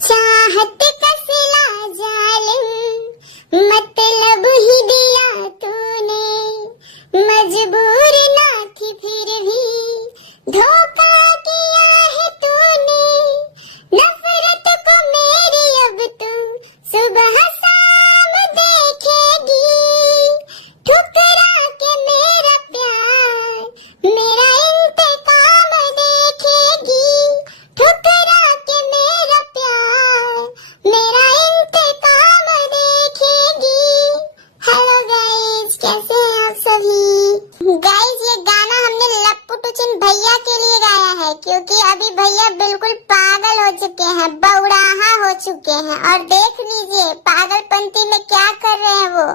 चाहत का सिला जालिम मतलब ही दिया तूने, मजबूर ना थी फिर भी धोखा किया है तूने। नफरत को मेरी अब तू सुबह शाम देखेगी, ठुकरा के मेरा प्यार मेरा इंतकाम देखेगी, ठुकरा के मेरा प्यार मेरा इंतकाम देखेगी। हेलो गाइस, कैसे हैं आप सभी? गाइस ये गाना हमने लप्पू टुचिन भैया के लिए गाया है, क्योंकि अभी भैया बिल्कुल पागल हो चुके हैं, बौड़ाहा हो चुके हैं। और देख लीजिए पागलपंती में क्या कर रहे हैं वो।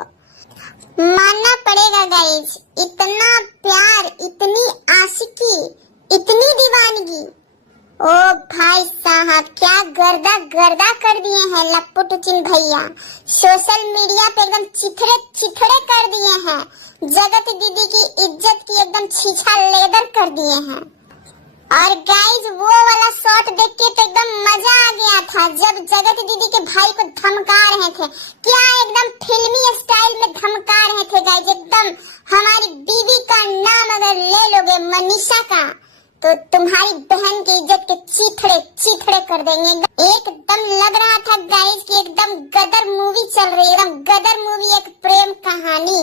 मानना पड़ेगा गाइस, इतना प्यार, इतनी आशिकी, इतनी दीवानगी, ओ भाई साहब क्या गर्दा गर्दा कर दिए हैं लप्पू टुचिन भैया। सोशल मीडिया पे एकदम चिथड़े चिथड़े कर दिए हैं, जगत दीदी की इज्जत की एकदम छीछा लेदर कर दिए हैं। और गाइस वो वाला शॉट देख के तो एकदम मजा आ गया था, जब जगत दीदी के भाई को धमका रहे थे। क्या एकदम फिल्मी स्टाइल में धमका रहे थे गाइस, एकदम हमारी बीवी का नाम अगर ले लोगे मनीषा का तो तुम्हारी बहन की इज्जत के चीथड़े चीथड़े कर देंगे। एकदम लग रहा था गाइस कि एकदम गदर मूवी चल रही है, एकदम गदर मूवी, एक प्रेम कहानी।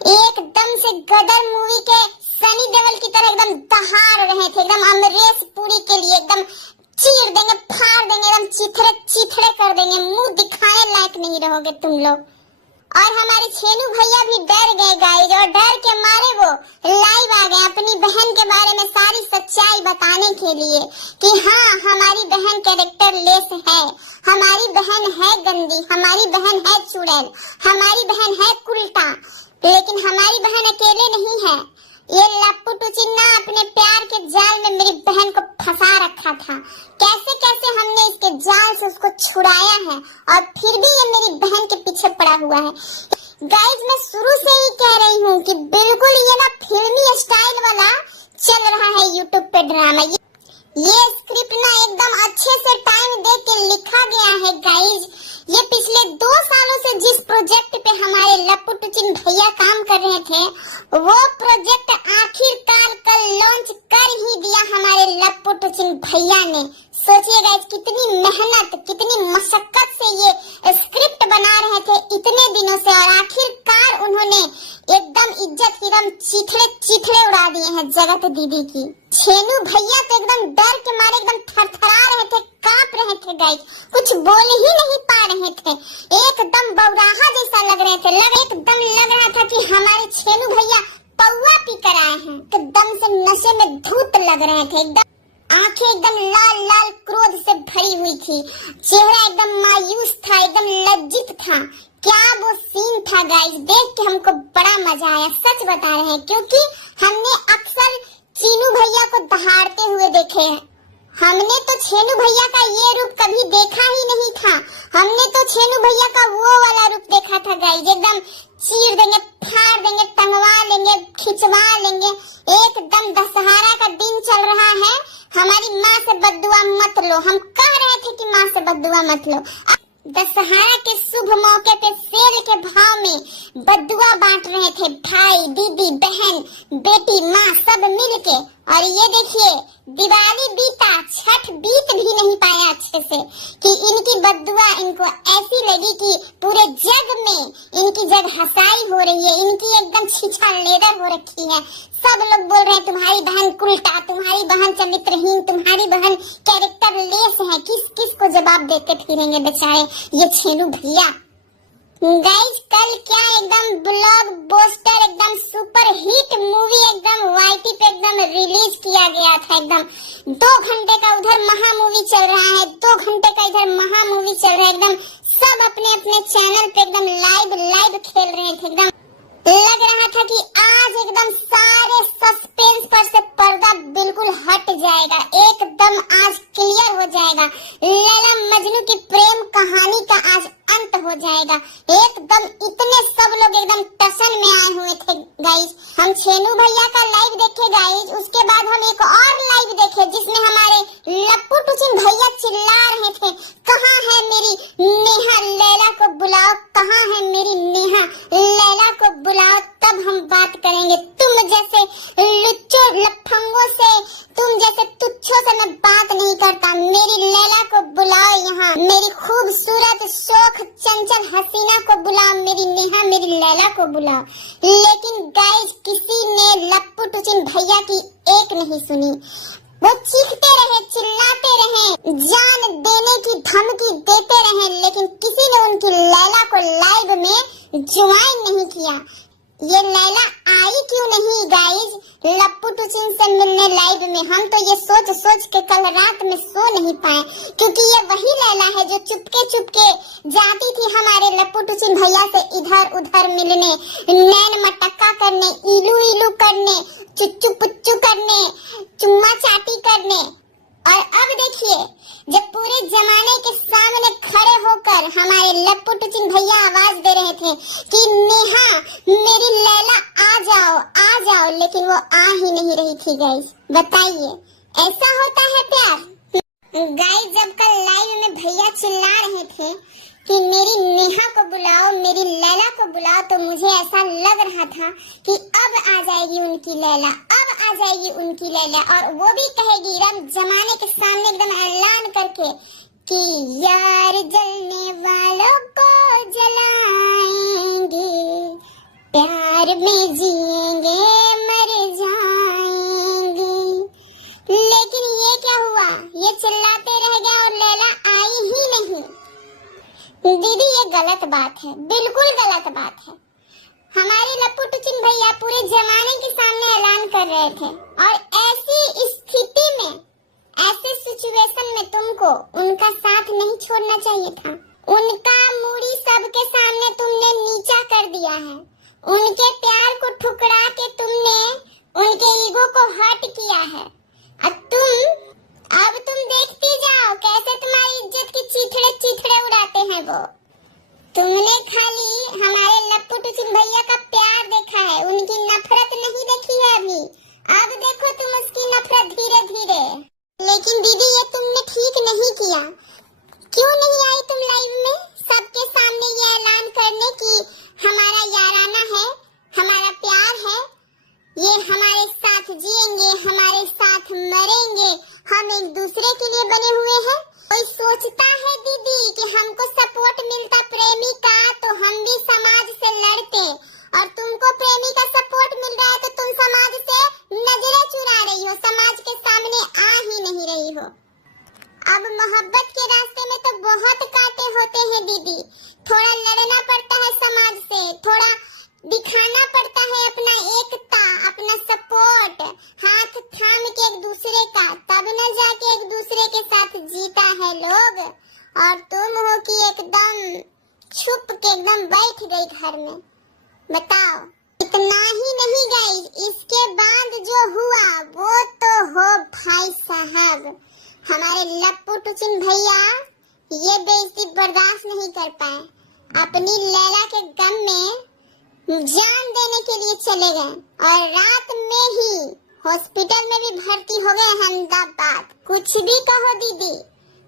एकदम से गदर मूवी के सनी देओल की तरह एकदम दहाड़ रहे थे, एकदम अमरीश पुरी के लिए एकदम चीर देंगे, फाड़ देंगे, एकदम चीथड़े चीथड़े कर देंगे, मुंह दिखाने लायक नहीं रहोगे तुम लोग। और हमारे छेनू भैया भी डर गए गाइस, और डर के मारे वो लाइव आ गए अपनी बहन के बारे में सारी सच्चाई बताने के लिए कि हाँ हमारी बहन कैरेक्टर लेस है, हमारी बहन है गंदी, हमारी बहन है चुड़ैल, हमारी बहन है उल्टा, लेकिन हमारी बहन अकेले नहीं है। ये लप्पू टुचिन ना अपने प्यार के जाल में मेरी बहन को फंसा रखा था, कैसे कैसे हमने इसके जाल से उसको छुड़ाया है, और फिर भी ये मेरी बहन के पीछे पड़ा हुआ है। गाइस मैं शुरू से ही कह रही हूँ कि बिल्कुल ये ना फिल्मी स्टाइल वाला चल रहा है यूट्यूब पे ड्रामा। ये स्क्रिप्ट ना एकदम अच्छे से टाइम दे के लिखा गया है गाइस। ये पिछले 2 सालों से जिस प्रोजेक्ट पे हमारे लप्पू टुचिन भैया काम कर रहे थे, वो प्रोजेक्ट आखिरकार कल लॉन्च कर ही दिया हमारे लप्पू टुचिन भैया ने। सोचिए गाइस कितनी मेहनत, कितनी मशक्कत से ये स्क्रिप्ट बना रहे थे इतने दिनों से, और आखिरकार उन्होंने एकदम इज्जत की एकदम चीथड़े चीथड़े उड़ा दिए हैं जगत दीदी की। छेनू भैया तो एकदम डर के मारे एकदम थरथरा रहे थे, कांप रहे थे गाइस, कुछ बोल ही नहीं पा रहे थे, एकदम बौराहा जैसा लग रहे थे। एकदम लग रहा था कि हमारे छेनू भैया पौवा पी कर आए हैं, एकदम से नशे में धूत लग रहे थे, एकदम आंखें एकदम लाल लाल क्रोध से भरी हुई थी, चेहरा एकदम मायूस था, एकदम लज्जित था। क्या वो सीन था गाइस, देख के हमको बड़ा मजा आया, सच बता रहे हैं, क्योंकि हमने अक्सर चीनू भैया को दहाड़ते हुए देखे हैं। हमने तो छेनू भैया का ये रूप कभी देखा ही नहीं था, हमने तो छेनू भैया का वो वाला रूप देखा था गाइस, एकदम चीर देंगे, फाड़ देंगे, टंगवा लेंगे, खिंचवा लेंगे। एकदम दशहरा का दिन चल रहा है, हमारी माँ से बद्दुआ मत लो, हम कह रहे थे कि माँ से बद्दुआ मत लो। दशहरा के शुभ मौके पे सेल के भाव में बद्दुआ बांट रहे थे भाई, दीदी, बहन, बेटी, माँ सब मिलके। और ये देखिए दिवाली बीता, छठ बीत भी नहीं पाया अच्छे से कि इनकी बद्दुआ इनको ऐसी लगी कि पूरे जग में इनकी जग हंसाई हो रही है, इनकी एकदम छीछा लेदर हो रखी है। सब लोग बोल रहे हैं तुम्हारी बहन उल्टा, तुम्हारी बहन चरित्रहीन, तुम्हारी बहन कैरेक्टर लेस है। किस किस को जवाब देते फिरेंगे बेचारे ये छेनू भैया। गाइस कल क्या एकदम ब्लॉकबस्टर एकदम सुपर हिट मूवी एकदम वाईटी पे एकदम रिलीज किया गया था। एकदम 2 घंटे का उधर महा मूवी चल रहा है, 2 घंटे का इधर महा मूवी चल रहा है। एकदम सब अपने अपने चैनल पे एकदम लाइव खेल रहे थे। एकदम लग रहा था कि आज एकदम सारे सस्पेंस पर से पर्दा बिल्कुल हट जाएगा, एकदम आज क्लियर हो जाएगा। लैला मजनू की प्रेम कहानी का आज अंत हो जाएगा। एकदम इतने सब लोग एकदम टसन में आए हुए थे गाइस। हम छेनू भैया का लाइव देखे गाइस, उसके बाद हम एक और लाइव देखे जिसमें हमारे लप्पू टुचिन भैया चिल्ला रहे थे, कहाँ नेहा लैला को बुलाओ, कहाँ है मेरी नेहा? लैला को बुलाओ तब हम बात करेंगे। तुम जैसे लुच्चों लफंगों से, तुम जैसे तुच्छों से मैं बात नहीं करता। मेरी लैला को बुलाओ यहाँ, मेरी खूबसूरत शोख चंचल हसीना को बुलाओ, मेरी नेहा मेरी लैला को बुलाओ। लेकिन गाइस किसी ने लप्पू टुचिन भैया की एक नहीं सुनी। वो चीखते रहे, चिल्लाते रहे, जान देने की धमकी देते रहे, लेकिन किसी ने उनकी लैला को लाइव में ज्वाइन नहीं किया। ये लैला आई क्यों नहीं गाइस लप्पू टुचिन से मिलने लाइव में? हम तो ये सोच सोच के कल रात में सो नहीं पाए, क्योंकि ये वही लैला है जो चुपके चुपके जाती थी हमारे लप्पू टुचिन भैया से इधर उधर मिलने, नैन मटक्का करने, इलू इलू करने, चुच्चू पुच्चू करने, चुम्मा चाटी करने। और अब देखिए, जब पूरे जमाने के सामने खड़े होकर हमारे लप्पू टुचिन भैया आवाज दे रहे थे कि नेहा मेरी लैला आ जाओ, लेकिन वो आ ही नहीं रही थी गाइस। बताइए, ऐसा होता है प्यार? गाइस जब कल लाइव में भैया चिल्ला रहे थे कि मेरी नेहा को बुलाओ, मेरी लैला को बुलाओ, तो मुझे ऐसा लग रहा था कि अब आ जाएगी उनकी लैला, अब आ जाएगी उनकी लैला, और वो भी कहेगी एकदम जमाने के सामने एकदम ऐलान करके कि यार जलने वालों को जलाएंगे, प्यार में जिएंगे मर जाएंगे। लेकिन ये क्या हुआ? ये चिल्लाते रह गया और लैला आई ही नहीं। दीदी ये गलत बात है, बिल्कुल गलत बात है। हमारे लप्पू टुचिन भैया पूरे जमाने के सामने ऐलान कर रहे थे, और ऐसी स्थिति में, ऐसे सिचुएशन में तुमको उनका साथ नहीं छोड़ना चाहिए था। उनका मूड़ी सबके सामने तुमने नीचा कर दिया है, उनके प्यार को ठुकरा के तुमने उनके ईगो को हर्ट किया है। अब तुम देखती जाओ कैसे तुम्हारी इज्जत की चीथड़े उड़ाते हैं वो। तुमने खाली हमारे लप्पू टुचिन भैया का प्यार देखा है, उनकी नफरत नहीं देखी है अभी। अब देखो तुम उसकी नफरत धीरे धीरे। लेकिन दीदी ये तुमने ठीक नहीं किया। क्यों नहीं आई तुम लाइव में सबके सामने ये ऐलान करने की हमारा याराना है, हमारा प्यार है, ये हमारे साथ जिएंगे, हमारे साथ मरेंगे, हम एक दूसरे के लिए बने हुए हैं। कोई सोचता है दीदी कि हमको सपोर्ट मिलता प्रेमी का तो हम भी समाज से लड़ते, और तुमको प्रेमी का सपोर्ट मिल रहा है तो तुम समाज से नजरें चुरा रही हो, समाज के सामने आ ही नहीं रही हो। अब मोहब्बत के रास्ते में तो बहुत कांटे होते हैं दीदी, थोड़ा लड़ना पड़ता है समाज से, थोड़ा दिखाना पड़ता है अपना एकता, अपना सपोर्ट, हाथ थाम के एक दूसरे का, तब न जाके एक दूसरे के साथ जीता है लोग। और तुम हो कि एकदम छुप के एकदम बैठ गई घर में। बताओ, इतना ही नहीं गई, इसके बाद जो हुआ वो तो हो भाई साहब, हमारे लप्पू टुचिन भैया ये बेइज्जती बर्दाश्त नहीं कर पाए, अपनी लैला के गम में जान देने के लिए चले गए, और रात में ही हॉस्पिटल में भी भर्ती हो गए अहमदाबाद। कुछ भी कहो दीदी,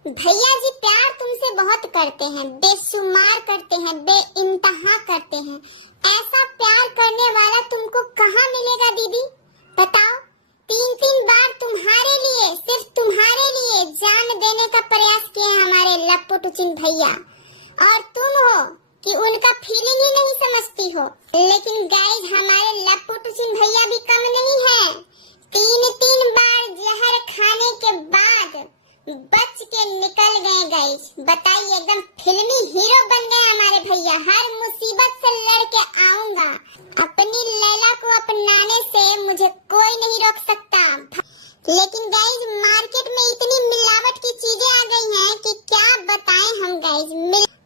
भैया जी प्यार तुमसे बहुत करते हैं, बेशुमार करते हैं, बेइंतहा करते हैं। ऐसा प्यार करने वाला तुमको कहाँ मिलेगा दीदी? बताओ, 3-3 बार तुम्हारे लिए, सिर्फ तुम्हारे लिए जान देने का प्रयास किए हमारे लप्पू टुचिन भैया, और तुम हो कि उनका फीलिंग ही नहीं समझती हो। लेकिन गाइस हमारे लप्पू टुचिन भैया भी कम नहीं है, 3-3 बार जहर खाने के बाद बच के निकल गए गाइस। बताइए, एकदम फिल्मी हीरो बन गए हमारे भैया, हर मुसीबत से लड़ के आऊंगा, अपनी लैला को अपनाने से मुझे कोई नहीं रोक सकता। लेकिन गाइस मार्केट में इतनी मिलावट की चीजें आ गई हैं कि क्या बताएं हम गाइस,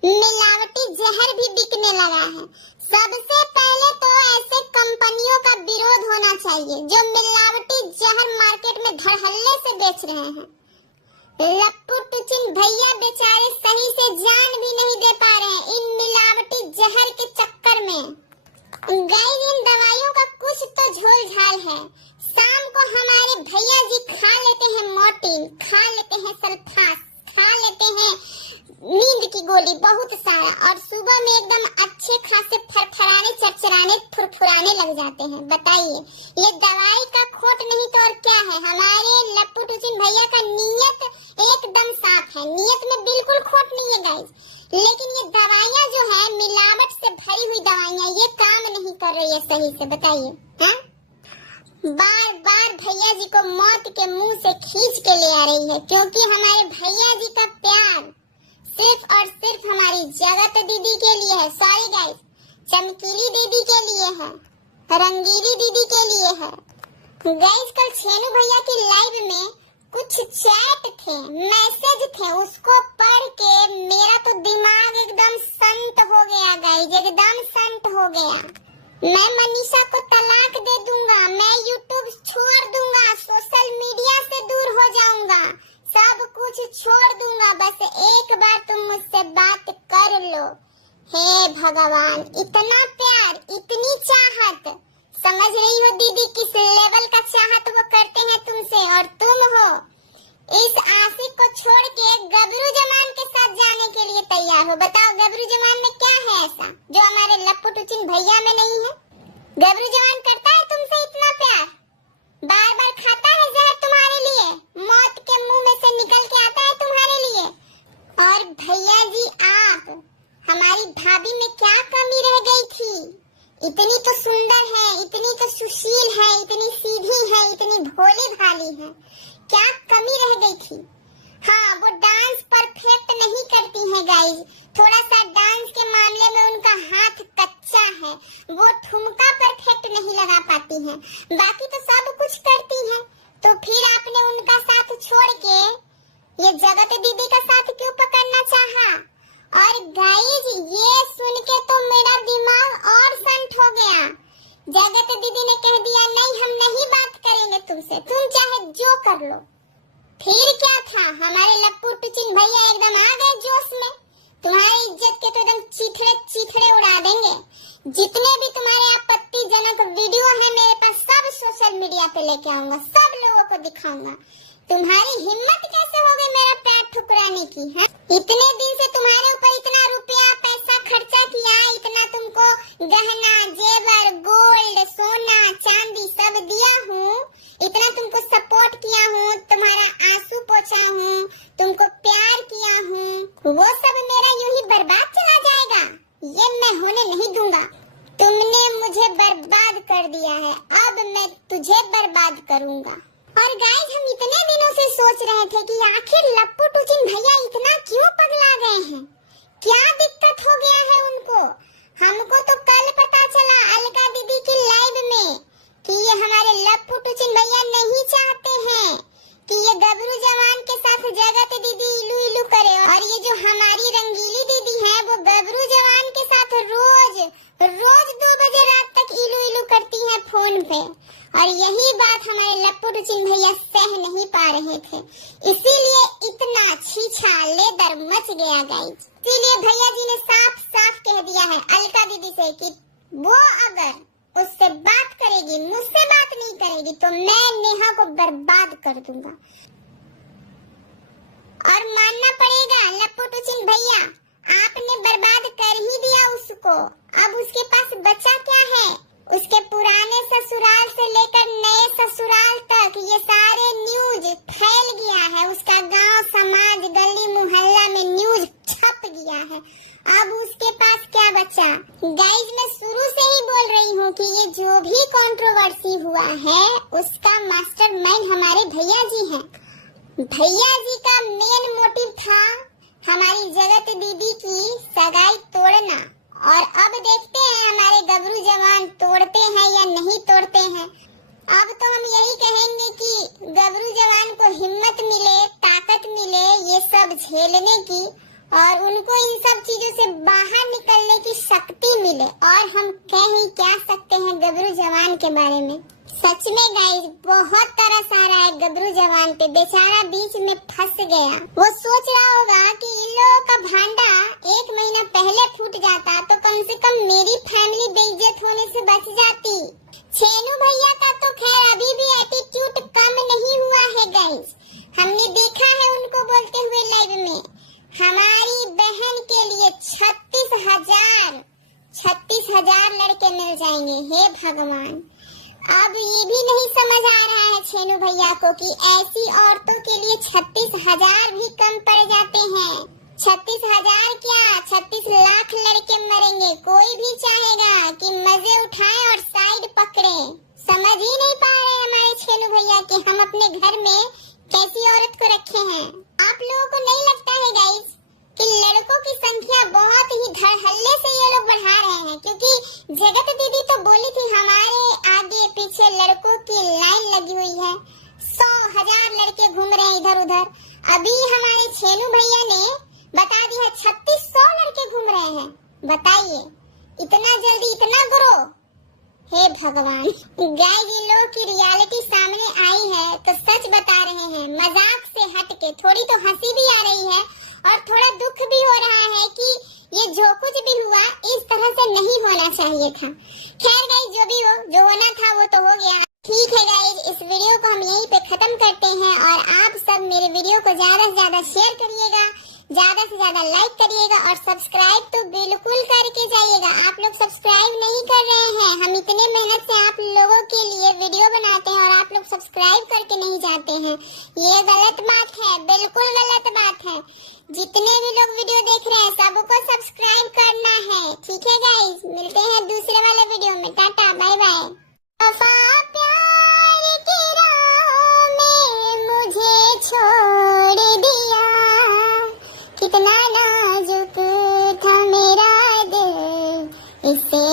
मिलावटी जहर भी बिकने लगा है। सबसे पहले तो ऐसे कंपनियों का विरोध होना चाहिए जो मिलावटी जहर मार्केट में धड़ल्ले से बेच रहे हैं। लप्पू टुचिन भैया बेचारे सही से जान भी नहीं दे पा रहे हैं इन मिलावटी जहर के चक्कर में। गाइस इन दवाइयों का कुछ तो झोल झाल है। शाम को हमारे भैया जी खा लेते हैं मोर्टिन, खा लेते हैं सल्फास, खा लेते हैं नींद की गोली बहुत सारा, और सुबह में एकदम अच्छे खासे फरफराने चरचराने फुरफुराने लग जाते हैं। बताइए, ये दवाई का खोट नहीं तो और क्या है। हमारे लप्पू टुचिन भैया का नीयत एकदम साफ है, नीयत में बिल्कुल खोट नहीं है गाइस। लेकिन ये दवाइयाँ जो है मिलावट से भरी हुई दवाइयाँ, ये काम नहीं कर रही है सही से। बताइए, हैं? बार बार भैया जी को मौत के मुंह से खींच के ले आ रही है, क्योंकि हमारे भैया जी का प्यार सिर्फ और सिर्फ हमारी जगत दीदी के लिए है। सॉरी गाइस, चमकीली दीदी के लिए है, रंगीली दीदी के लिए है। गाइस, कल छेनू भैया की लाइव में कुछ चैट थे, मैसेज थे, उसको पढ़ के मेरा तो दिमाग एकदम संत हो गया गाइस, एकदम संत हो गया। मैं मनीषा को तलाक दे दूंगा, मैं यूट्यूब छोड़ दूंगा, सोशल मीडिया से दूर हो जाऊंगा, सब कुछ छोड़ दूंगा, बस एक बार तुम मुझसे बात कर लो। हे भगवान, इतना प्यार, इतनी चाहत, समझ रही हो दीदी किस लेवल का चाहत वो करते हैं तुमसे, और तुम हो इस आशिक को छोड़ के गबरू जमान के साथ जाने के लिए तैयार हो। बताओ, गबरू जमान में क्या है ऐसा जो हमारे लप्पू टुचिन भैया में नहीं है? गबरू जमान करता है तुमसे इतना प्यार, बार बार खाता है जहर तुम्हारे लिए, मौत के मुंह में से निकल के आता है तुम्हारे लिए। और भैया जी, आप हमारी भाभी में क्या कमी रह गई थी? इतनी तो सुंदर है, इतनी तो सुशील है, इतनी सीधी है, इतनी भोली भाली है, क्या कमी रह गई थी? हाँ, वो डांस परफेक्ट नहीं करती है गाइस, थोड़ा सा डांस के मामले में उनका हाथ कच्चा है, वो ठुमका परफेक्ट नहीं लगा पाती हैं, बाकी तो सब कुछ करती हैं। तो फिर आपने उनका साथ छोड़ के ये जगत दीदी का साथ क्यों पकड़ना चाहा? और गाइस, ये सुन के तो मेरा दिमाग और संत हो गया। जगत दीदी ने कह दिया, नहीं हम नहीं बात करेंगे तुमसे, तुम चाहे जो कर लो। फिर क्या था, हमारे लप्पू टुचिन भैया एकदम आ गए जोश में, तुम्हारी इज्जत के तो एकदम चीथड़े चीथड़े उड़ा देंगे। जितने भी तुम्हारे आपत्तिजनक वीडियो है मेरे पास, सब सोशल मीडिया पे लेके आऊंगा, सब लोगों को दिखाऊंगा। तुम्हारी हिम्मत कैसे हो गई मेरा पैर ठुकराने की है? इतने दिन से तुम्हारे ऊपर इतना रुपया पैसा खर्चा किया, इतना तुमको गहना जेवर गोल्ड सोना चांदी सब दिया हूँ, इतना तुमको सपोर्ट किया हूँ, तुम्हारा आंसू पोंछा हूँ, तुमको प्यार किया हूँ, वो सब मेरा यूं ही बर्बाद चला जाएगा? ये मैं होने नहीं दूंगा। तुमने मुझे बर्बाद कर दिया है, अब मैं तुझे बर्बाद करूंगा। और गाइस, हम इतने दिनों से सोच रहे थे कि आखिर लप्पू टुचिन भैया इतना क्यों पगला गए हैं, क्या दिक्कत हो गया है उनको? हमको तो कल पता चला अलका दीदी की लाइव में कि ये हमारे लप्पू टुचिन भैया नहीं चाहते हैं कि ये गबरू जवान के साथ जगत दीदी इलू इलू करे, और ये जो हमारी रंगीली दीदी है वो गबरू जवान के साथ रोज 2 बजे रात तक इलू इलू करती है फोन पे। और यही बात हमारे लप्पू टुचिन भैया सह नहीं पा रहे थे, इसीलिए इतना छीछा लेदर मच गया गाइस। इसीलिए भैया जी ने साफ साफ कह दिया है अलका दीदी से कि वो अगर उससे बात करेगी, मुझसे बात नहीं करेगी, तो मैं नेहा को बर्बाद कर दूंगा। और मानना पड़ेगा लप्पू टुचिन भैया, आपने बर्बाद कर ही दिया उसको। अब उसके पास बचा क्या है? उसके पुराने ससुराल से लेकर नए ससुराल तक ये सारे न्यूज फैल गया है, उसका गांव समाज गली मोहल्ला में न्यूज छप गया है। अब उसके पास क्या बचा? गाइस, मैं शुरू से ही बोल रही हूँ कि ये जो भी कंट्रोवर्सी हुआ है उसका मास्टरमाइंड हमारे भैया जी हैं। भैया जी का मेन मोटिव था हमारी जगत दीदी की सगाई तोड़ना, और अब देखते हैं हमारे गबरू जवान तोड़ते हैं या नहीं तोड़ते हैं। अब तो हम यही कहेंगे कि गबरू जवान को हिम्मत मिले, ताकत मिले ये सब झेलने की, और उनको इन सब चीजों से बाहर निकलने की शक्ति मिले। और हम कह ही क्या सकते हैं गबरू जवान के बारे में? सच में गाइस, बहुत तरस आ रहा है गबरू जवान पे, बेचारा बीच में फंस गया। वो सोच रहा होगा कि इन लोगों का भांडा 1 महीना पहले फूट जाता तो कम से कम मेरी फैमिली बेइज्जत होने से बच जाती। छेनू भैया का तो खैर अभी भी एटीट्यूड कम नहीं हुआ है गाइस, हमने देखा है उनको बोलते हुए लाइव में, हमारी 36,000 लड़के मिल जाएंगे। हे भगवान, अब ये भी नहीं समझ आ रहा है छेनू भैया को कि ऐसी औरतों के लिए 36,000 भी कम पड़ जाते हैं। 36,000 क्या, 36 लाख लड़के मरेंगे। कोई भी चाहेगा कि मजे उठाए और साइड पकड़े। समझ ही नहीं पा रहे हमारे छेनू भैया कि हम अपने घर में कैसी औरत को रखे हैं। आप लोगों को नहीं लगता है गाइस कि लड़कों की संख्या बहुत ही धड़ल्ले से ये लोग बढ़ा रहे हैं? क्योंकि जगत दीदी तो बोली थी हमारे आगे पीछे लड़कों की लाइन लगी हुई है, 100,000 लड़के घूम रहे हैं इधर उधर। अभी हमारे छेनू भैया ने बता दिया 3600 लड़के घूम रहे हैं। बताइए, इतना जल्दी इतना ग्रो? हे भगवान, गाइस इन लोगों की रियलिटी सामने आई है तो सच बता रहे हैं, मजाक से हटके। थोड़ी तो हंसी भी आ रही है और थोड़ा दुख भी हो रहा है कि ये जो कुछ भी हुआ इस तरह से नहीं होना चाहिए था। खैर गाइस, जो भी हो, जो होना था वो तो हो गया। ठीक है गाइस, इस वीडियो को हम यहीं पे खत्म करते हैं और आप सब मेरे वीडियो को ज्यादा से ज्यादा शेयर करिएगा, ज्यादा से ज्यादा लाइक करिएगा और सब्सक्राइब तो बिल्कुल करके जाइएगा। आप लोग सब्सक्राइब नहीं कर रहे हैं। हम इतने मेहनत से आप लोगों के लिए वीडियो बनाते हैं और आप लोग सब्सक्राइब करके नहीं जाते हैं। ये गलत बात है, बिल्कुल गलत बात है। जितने भी लोग वीडियो देख रहे हैं सबको सब्सक्राइब करना है। ठीक है गाइस, मिलते हैं दूसरे वाले वीडियो में। Tata, bye bye. वफा प्यार की राह में मुझे छोड़ दिया, कितना नाजुक था मेरा दिल, इससे